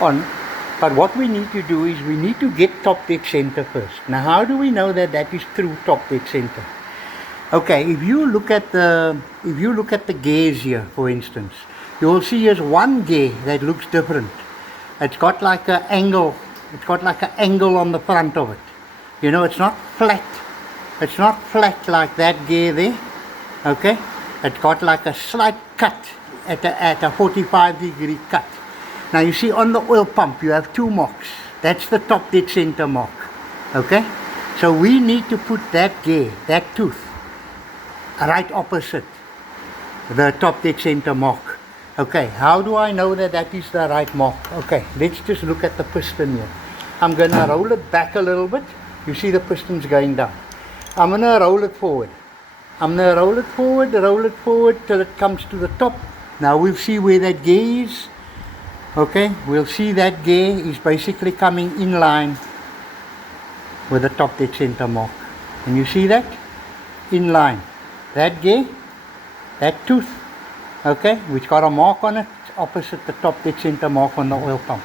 on. But what we need to do is we need to get top dead center first. Now how do we know that that is true top dead center? Okay, if you look at the gears here, for instance, you will see there's one gear that looks different. It's got like an angle. It's got like an angle on the front of it. You know, it's not flat. It's not flat like that gear there. Okay, it's got like a slight cut at a 45-degree cut. Now you see on the oil pump you have two marks. That's the top dead center mark. Okay, so we need to put that gear, that tooth, right opposite the top dead center mark. Okay, how do I know that that is the right mark? Okay, let's just look at the piston here. I'm going to roll it back a little bit. You see the piston's going down. I'm going to roll it forward. I'm going to roll it forward till it comes to the top. Now we'll see where that gear is. Okay, we'll see that gear is basically coming in line with the top dead center mark. Can you see that? In line. That gear, that tooth, okay, which got a mark on it, opposite the top dead center mark on the oil pump.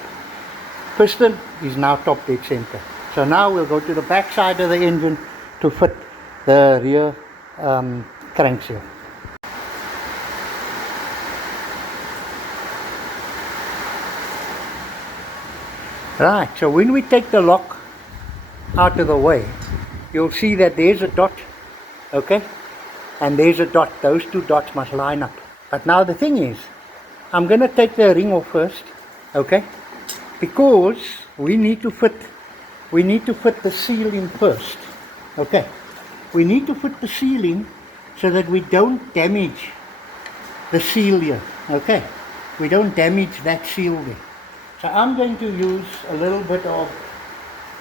Piston is now top dead center. So now we'll go to the back side of the engine to fit the rear crank seal. Right, so when we take the lock out of the way, you'll see that there's a dot, okay, and there's a dot. Those two dots must line up. But now the thing is, I'm going to take the ring off first, okay, because we need to fit the seal in first. Okay, we need to put the seal in so that we don't damage the seal here. Okay, we don't damage that seal there. So I'm going to use a little bit of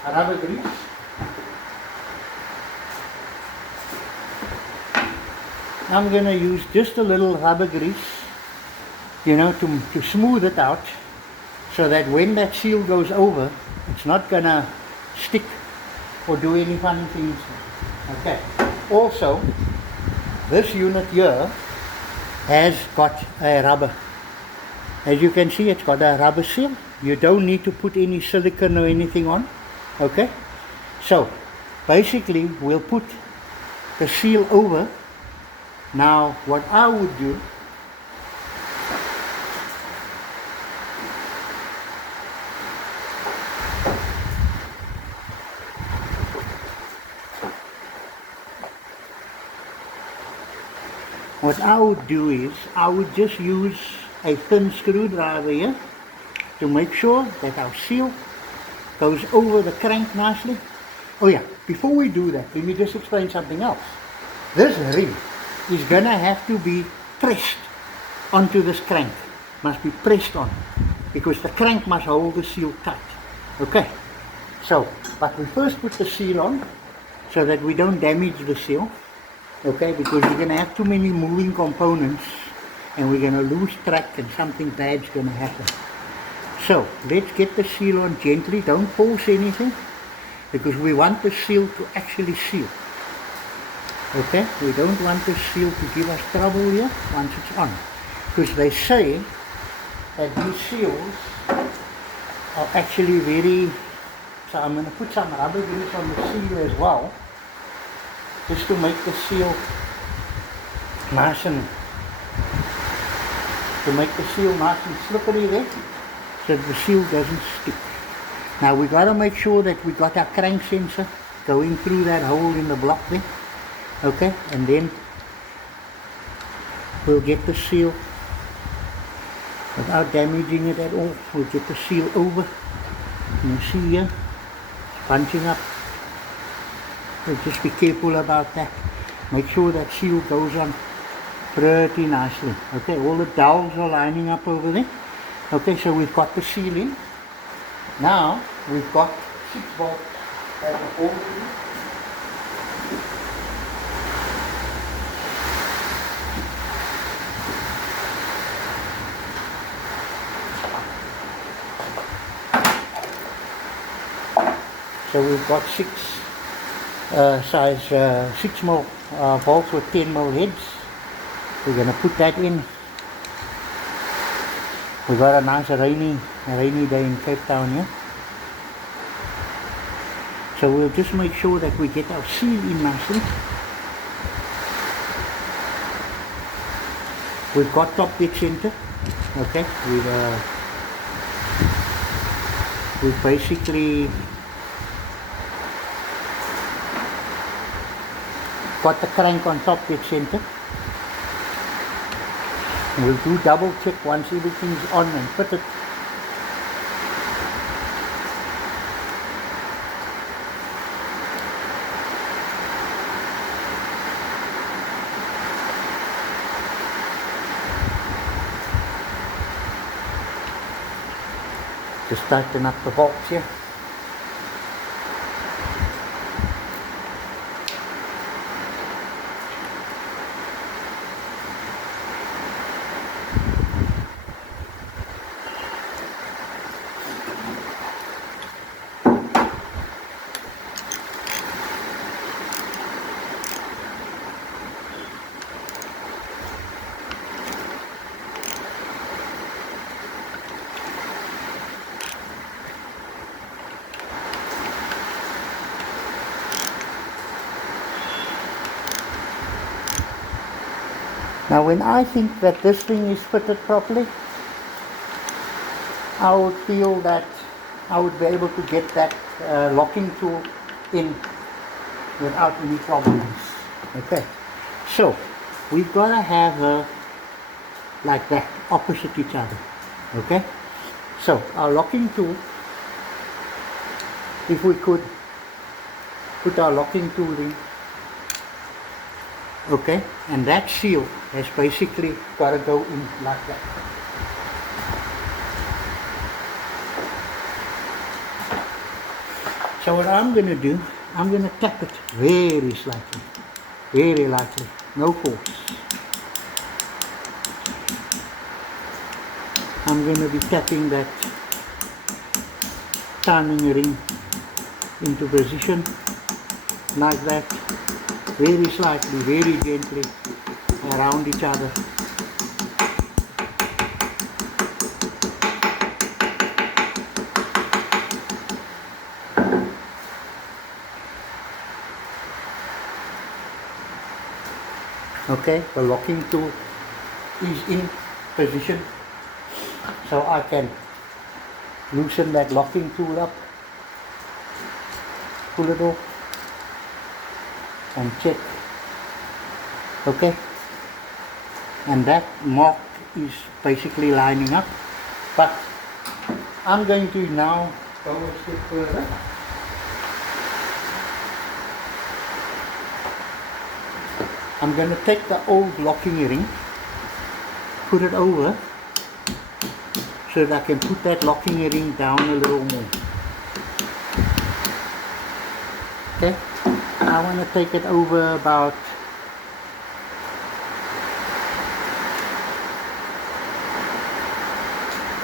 rubber grease. I'm going to use just a little rubber grease, you know, to smooth it out, so that when that seal goes over, it's not going to stick or do any funny things. Okay. Also, this unit here has got a rubber. As you can see, it's got a rubber seal. You don't need to put any silicone or anything on. Okay. So, basically, we'll put the seal over. Now, what I would do, is I would just use a thin screwdriver here to make sure that our seal goes over the crank nicely. Oh yeah, before we do that, let me just explain something else. This ring is going to have to be pressed onto this crank. Must be pressed on, because the crank must hold the seal tight. Okay, so, but we first put the seal on so that we don't damage the seal. Okay, because we're going to have too many moving components and we're going to lose track and something bad's going to happen. So let's get the seal on gently. Don't force anything, because we want the seal to actually seal. Okay, we don't want the seal to give us trouble here once it's on, because they say that these seals are actually very, so I'm going to put some rubber grease on the seal as well, just to make the seal nice and slippery there, so that the seal doesn't stick. Now we got to make sure that we got our crank sensor going through that hole in the block there. Okay, and then we'll get the seal without damaging it at all. We'll get the seal over. You see here, it's punching up. So just be careful about that. Make sure that seal goes on pretty nicely. Okay, all the dowels are lining up over there. Okay, so we've got the seal in. Now we've got 6 bolts that are all in. So we've got 6 6 mil bolts with 10 mil heads. We're going to put that in We got a nice rainy day in Cape Town here. So we'll just make sure that we get our seal in nicely. We've got top dead center. Okay, we've basically got the crank on top dead center. We'll do double check once everything's on and fitted. Just tighten up the bolts here. Now when I think that this thing is fitted properly, I would feel that I would be able to get that locking tool in without any problems. Okay, so we've got to have her like that, opposite each other. Okay, so our locking tool, if we could put our locking tool in, okay, and that seal has basically got to go in like that. So what I'm going to do, I'm going to tap it very slightly, very lightly, no force. I'm going to be tapping that timing ring into position like that, very slightly, very gently around each other. Okay, the locking tool is in position, so I can loosen that locking tool up, pull it off and check. Okay, and that mark is basically lining up, but I'm going to now go a step further. I'm going to take the old locking ring, put it over so that I can put that locking ring down a little more. Okay, I want to take it over about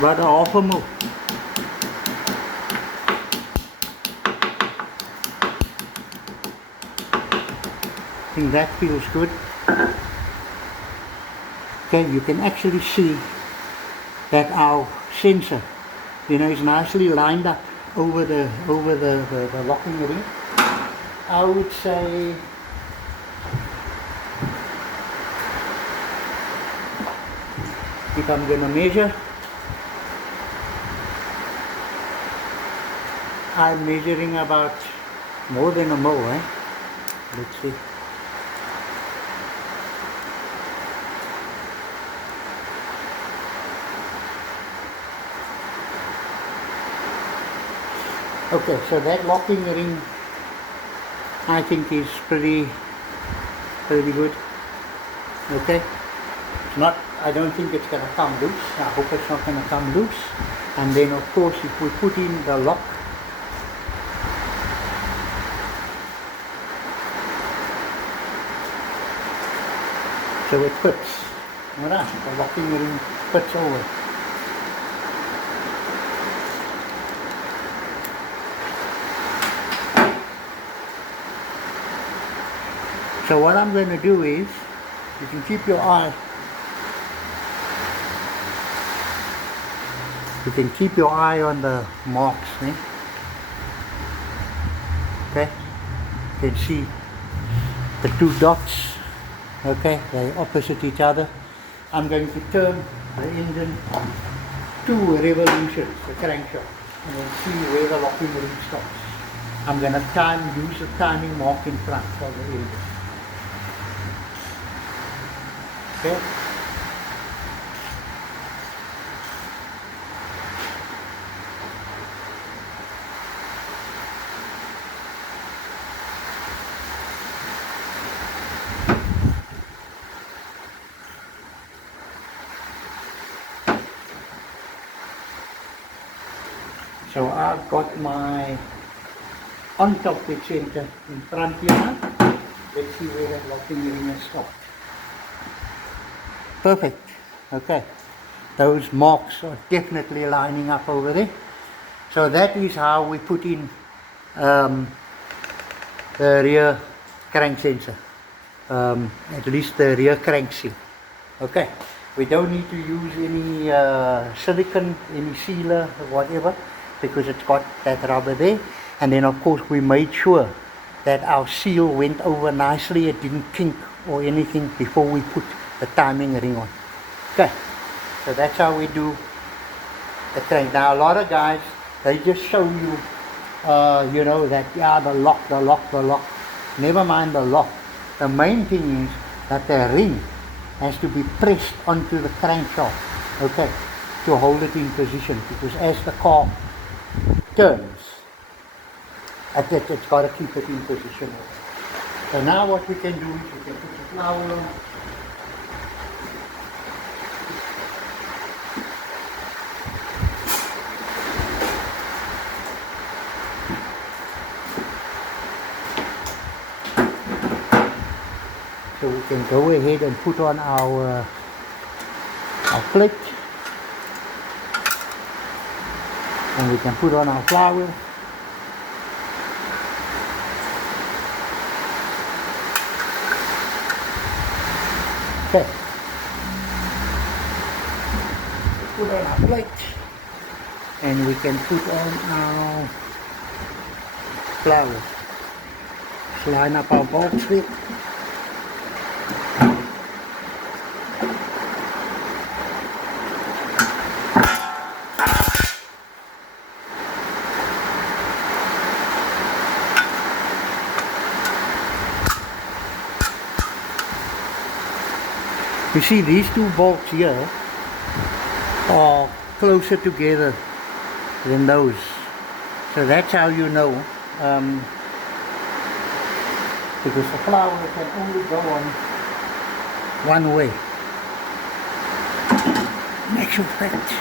a half a mil. I think that feels good. Okay, you can actually see that our sensor, is nicely lined up over the locking ring. I would say if I'm going to measure, I'm measuring about more than a mil, eh? Let's see. Okay, so that locking ring I think is pretty good. Okay, it's not, I don't think it's going to come loose. I hope it's not going to come loose. And then of course if we put in the lock, so it fits. Alright, the locking ring fits over. So what I'm going to do is, you can keep your eye You can keep your eye on the marks. Eh? Okay, you can see the two dots. Okay, they're opposite each other. I'm going to turn the engine 2 revolutions, the crankshaft, and then see where the locking ring stops. I'm going to use the timing mark in front of the engine. Okay. So I've got my on top dead center in front here now. Let's see where that locking ring has stopped. Perfect. Okay. Those marks are definitely lining up over there. So that is how we put in the rear crank sensor. At least the rear crank seal. Okay. We don't need to use any silicone, any sealer, or whatever, because it's got that rubber there. And then of course we made sure that our seal went over nicely, it didn't kink or anything before we put the timing ring on. Okay, so that's how we do the crank. Now a lot of guys, they just show you, you know, that yeah, the lock. Never mind the lock. The main thing is that the ring has to be pressed onto the crankshaft, okay, to hold it in position, because as the car turns, it's got to keep it in position. So now what we can do is we can put the flywheel on. So we can go ahead and put on our plate, and we can put on our flywheel. Okay. Put on our plate, and we can put on our flywheel. Just line up our bolts there. You see, these two bolts here are closer together than those. So that's how you know, because the flywheel can only go on one way. In actual fact,